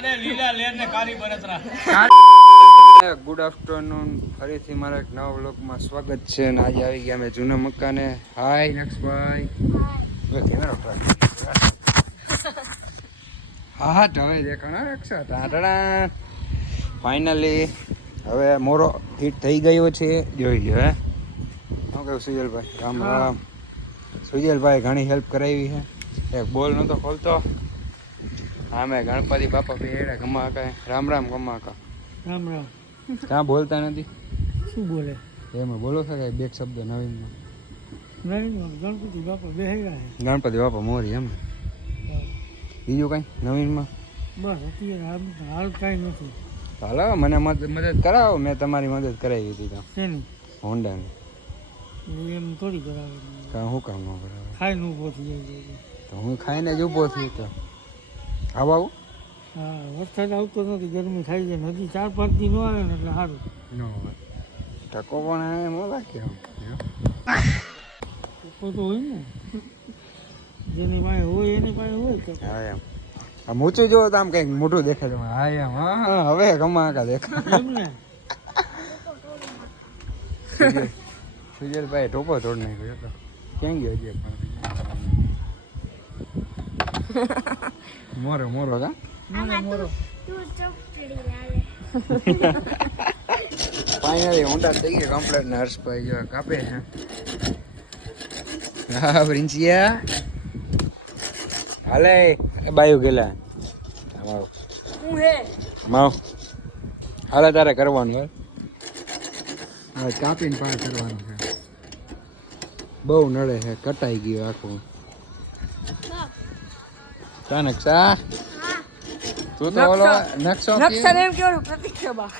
અરે લીલા લેર ને કાળી બળતરા ગુડ આફ્ટરનૂન ફરીથી મારા એક નવા વ્લોગમાં સ્વાગત છે અને આજે આવી ગયા અમે જૂના મકાને. હાય લક્ષભાઈ કેમેરો હા હા તો હવે દેખાણો રક્ષો. ટાટા ફાઇનલી હવે મોરો ફિટ થઈ ગયો છે. જોઈ લો હે. શું કહ્યું સુજલભાઈ? રામ રામ. સુજલભાઈ ઘણી હેલ્પ કરાવી છે. એક બોલ નહોતો ખોલતો. આમે ગણપતિ બાપા બેડા ગમા કાંઈ રામ રામ ગમા કા. રામ રામ. ક્યાં બોલતા નથી? શું બોલે? એમાં બોલો છો કે બે શબ્દ નવીનમાં. નવીનમાં ગણપતિ બાપા બેહેલા ગણપતિ બાપા મોરી એમ. બીજું કઈ નવીનમાં? બસ અત્યારે હાલ કાંઈ નથી. હાલો મને મદદ કરાવો મેં તમારી મદદ કરાવી હતી તો શેની? હોન્ડાની. એમ થોડી કરાવે. કાં શું કામ ન કરાવે? ખાઈને ઊભો થઈ જાય તો હું ખાઈને જ ઊભો થયો તો આવું આવું હા વરસાદ આવતો નથી ગરમી થાય છે. ને હજી ચાર પાંચ દી ન આવે ને એટલે સારું. ન ટકો પણ એમ લાગે ટકો તો હોય ને. જેની પાસે હોય એની પાસે હોય હા એમ. આમ ઊંચું જોવો તો આમ કંઈક મોટું દેખાય તમે હા એમ હા. હવે ગમાકા દેખાય એમ ને સુજલ- સુજલભાઈ ટોપો તોડ નાખ્યો તો ક્યાં ગયો છે પણ મોરો મોરો કા? મોરો મોરો. ફાઇનલી હોન્ડા થઈ ગયા કમ્પ્લેટ ને હર્ષભાઈ જો કાપે છે. હા પ્રિન્સિયા. હાલે એ બાયુ ગેલા. અમારો માવ હાલે તારે કરવાનું હોય. હવે કાપીને પાર કરવાનું છે. બહુ નડે છે કટાઈ ગયું આખું. ચા નકશા તું તો ઓલો નકશો નક્ષર એમ કેવું પ્રતીક્ષા બા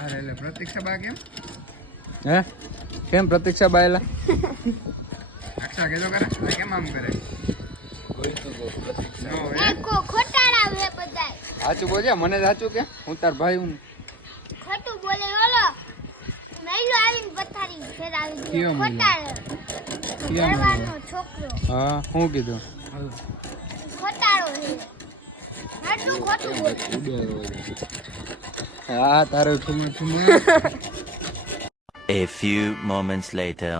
અરે એટલે પ્રતીક્ષા બા કેમ હે કેમ પ્રતીક્ષા બા એલા નકશા કેજો કરે કેમ આમ કરે નો, હે? ખોટાડા સાચું બોલજે મને સાચું કે હું તાર ભાઈ હું ખોટું બોલે ઓલો મહિલો આવીને પથારી ફેરાવી દીધો મહિલો? ખોટાડો કયો મહિલો? ઘરવાનો છોકરો હા શું કીધું ખોટાડો છે આટલું ખોટું બોલે હા તારે Thummar Thummar. A few moments later.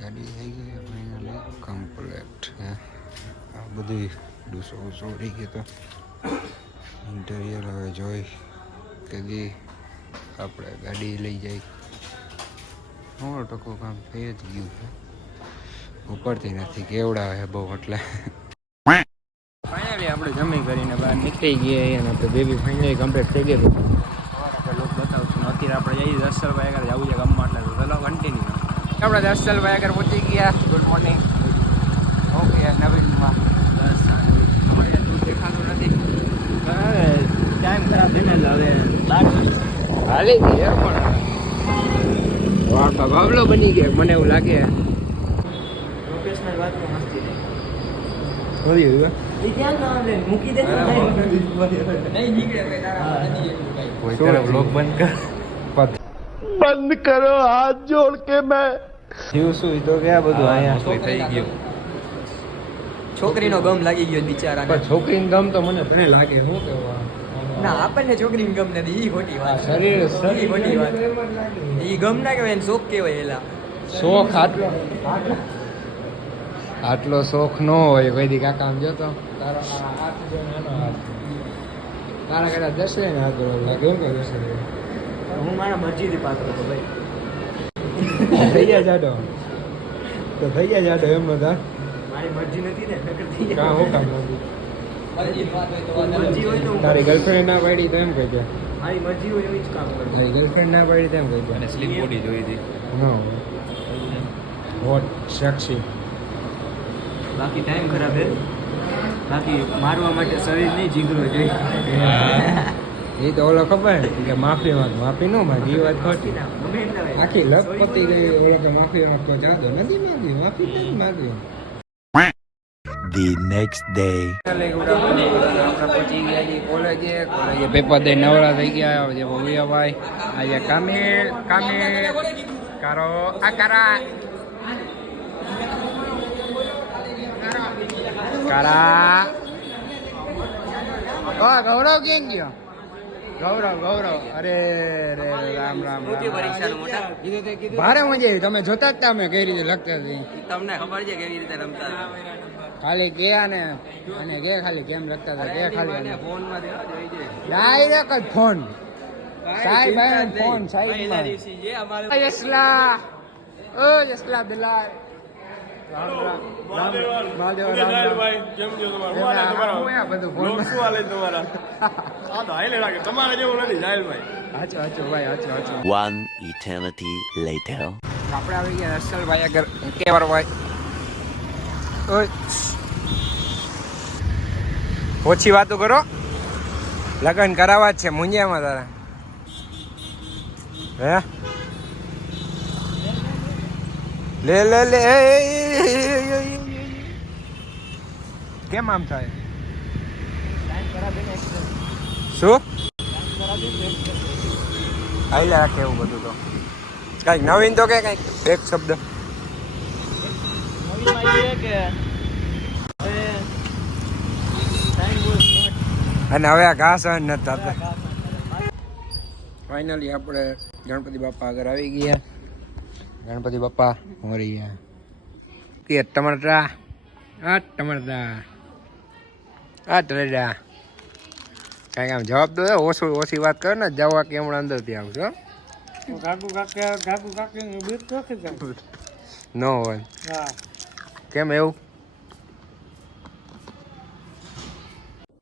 ગાડી થઈ ગઈ ફાઇનલી કમ્પ્લીટ આ બધી ડૂસો ઉસો રહી ગયો તો. ઇન્ટિરિયર હવે જોઈ કદી આપણે ગાડી લઈ જાય. થોડો ટકો કામ થઈ જ ગયું છે. ઉપરથી નથી કેવડાવે બહુ એટલે. આપણે જમી કરીને બહાર નીકળી ગયા અને આપણે બેબી ફાઇનલી કમ્પ્લીટ થઈ ગયું આપણે લોક બતાવશું અત્યારે આપણે જઈએ દર્શનભાઈ આગળ જવું છે ગમવા એટલે તો ચલો કન્ટિન્યુ આપણે દર્શનભાઈ આગળ પહોંચી ગયા. ગુડ મોર્નિંગ ઓકે નવીનમાં. બસ આપણે દેખાતું નથી? ટાઈમ ખરાબ થઈ હવે હાલી ગઈ પણ. બાબલો બની ગયા મને એવું લાગે. પ્રોફેશનલ વાતમાં મસ્તી નહીં બંધ કરો. હાથ જોડ કે મેં. છોકરીનો ગમ લાગી ગયો બિચારા પણ છોકરીનો ગમ તો મને ભલે લાગે શું કેવા ના આપણને છોકરીને ગમ નથી ઈ ખોટી ઈ ગમ ના કહેવાય શોખ કહેવાય એલા. શોખ આટલો. આટલો શોખ ન હોય વૈદિક આ કામ જોતો તારો આ હાથ જો હાથ. તારા કરતા દસે ને હાથ લાગે દસે હું મારા મરજીથી પાત્ર હતો ભાઈ. થઈ ગયા જાડો. તો થઈ ગયા જાડો એમ નતા મારી મરજી નથી ને નકર થઈ હું કામ નથી? મરજી હોય તો હું તારી ગર્લફ્રેન્ડ ના પાડી તો એમ કહી દે મારી મરજી હોય એવી જ કામ કરું. તારી ગર્લફ્રેન્ડ ના પાડી તો એમ કહી દે અને સ્લીપ બોડી જોઈ હતી. નો વોટ સેક્સી બાકી ટાઈમ ખરાબ હે બાકી મારવા માટે શરીર નહીં જીગરો જોઈએ એ તો ઓલો ખબર કે માફી માંગ માફી નો માંગ એ વાત ખોટી. આખી લપ પતી ગઈ ઓલો કે માફી માંગતો જાદો નથી માંગી માફી નથી માંગી The next day. કોલેજે કોલેજે પેપર દઈ નવરા થઈ ગયા જે ભવ્યભાઈ આજે કામે કામે કારો આ કારા. કારા હા ગૌરવ કેમ ગયો? ગૌરવ ગૌરવ. અરે રે રામ રામ ભારે મજા આવી. તમે જોતા જ અમે કઈ રીતે લખતા હતી તમને ખબર છે કેવી રીતે રમતા ખાલી ગયા ને અને કે ખાલી કેમ લખતા હતા કે ખાલી ફોનમાં ડાયરેક્ટ જ ફોન. સાહેબ ભાઈ ફોન સાહેબ પહેલા દિવસે જે અમારે યસલા ઓ યસલા બિલાલ. તમારા. આ તો તમારે જેવું નથી જાહેલભાઈ હાચો હાચો ભાઈ હાચો હાચો. One eternity later. આપણે આવી ગયા રસલ ભાઈ આગળ. કેવર ભાઈ ઓય. ઓછી વાતો કરો. લગ્ન કરાવવા જ છે મુંજિયામાં તારા. હે? લે લે લે. કેમ આમ થાય શું આઈલા રાખે એવું બધું તો કંઈક નવીન તો કે કંઈક એક શબ્દ અને હવે આ ઘાસ નથી થતા ફાઇનલી આપણે ગણપતિ બાપા આગળ આવી ગયા ગણપતિ બાપા મોરી કે ટમાટા આ ટમાટા આ ટરેડા કાંઈક આમ જવાબ દો ઓછું ઓછી વાત કરો ને જવા કે હમણાં અંદરથી આવશો ન હોય કેમ એવું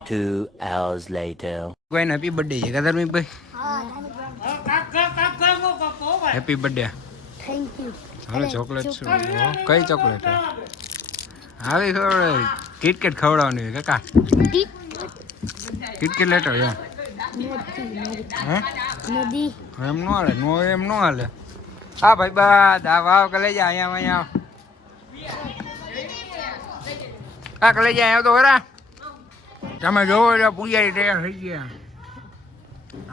Two hours later. કોઈ હેપી બર્થડે છે કદરમી ભાઈ હેપી બર્થડે થેન્ક યુ હાલો ચોકલેટ શું હો, કઈ ચોકલેટ આવી ખબર કિટકેટ ખવડાવવાની હોય કાકા કિટકેટ લેટર એમ હે નદી એમ નો હાલે નો એમ નો હાલે હા ભાઈ બા દા વાવ કલે જા અહીંયા અહીંયા આ કલે જા આવ્યો તો ખરા તમે જોવો એટલે પૂજારી તૈયાર થઈ ગયા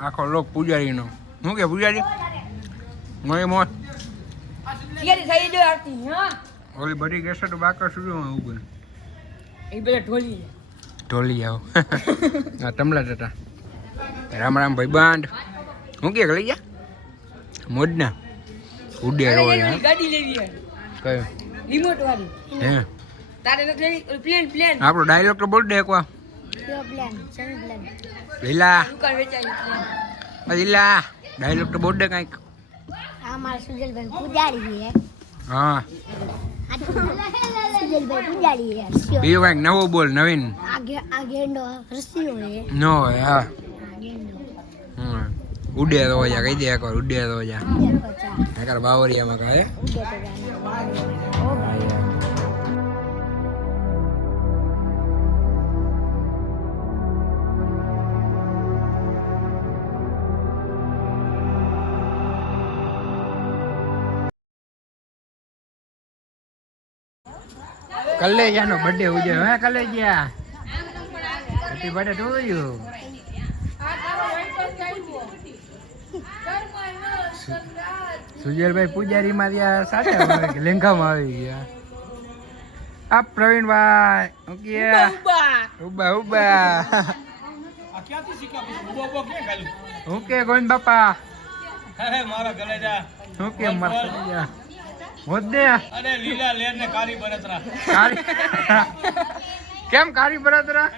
આખો લોક પૂજારીનો શું કે પૂજારી મોય મોય તૈયારી થઈ જો આરતી હા. ઓલી બધી કેસે તો બાકર હું ઉભું એ બધા ઢોલી ઢોલી આવો. આ તમલા ટટા. રામ રામ ભાઈ બાંડ હું કે લઈ ગયા? મોજના. ઉડે રોય ગાડી લેવી હે. કયો? રિમોટ વાળી. હે? તારે નથી લેવી? પ્લેન પ્લેન આપણો ડાયલોગ તો બોલ દે એકવા પ્લાન લીલા. દુકાન વેચાય લીલા. ડાયલોગ તો બોલ દે કાંઈક. આ સુજલભાઈ પૂજારી છે. હા. બી કાંઈક નવું બોલ નવીન. આગે આગેનો રસીઓ છે. ન હોય હા. ઉડે તો જા કહી દે એકવાર ઉડે તો જા. એકવાર બાવરિયામાં કહે. ઉડે તો બાર નો કલેજાનો બર્થડે ઉજવે હે કલેજા? હેપી બર્થડે ટુ યુ સુજરભાઈ પૂજારી માં ત્યાં સાથે લેંઘામાં આવી ગયા? આ પ્રવીણભાઈ હું કે ઉબા ઉબા. હું કે ગોવિંદ બાપા? મારા ગલેજા હું કે મસ્ત હોદે અરે લીલા લેર ને કાળી કેમ કાળી બરતરા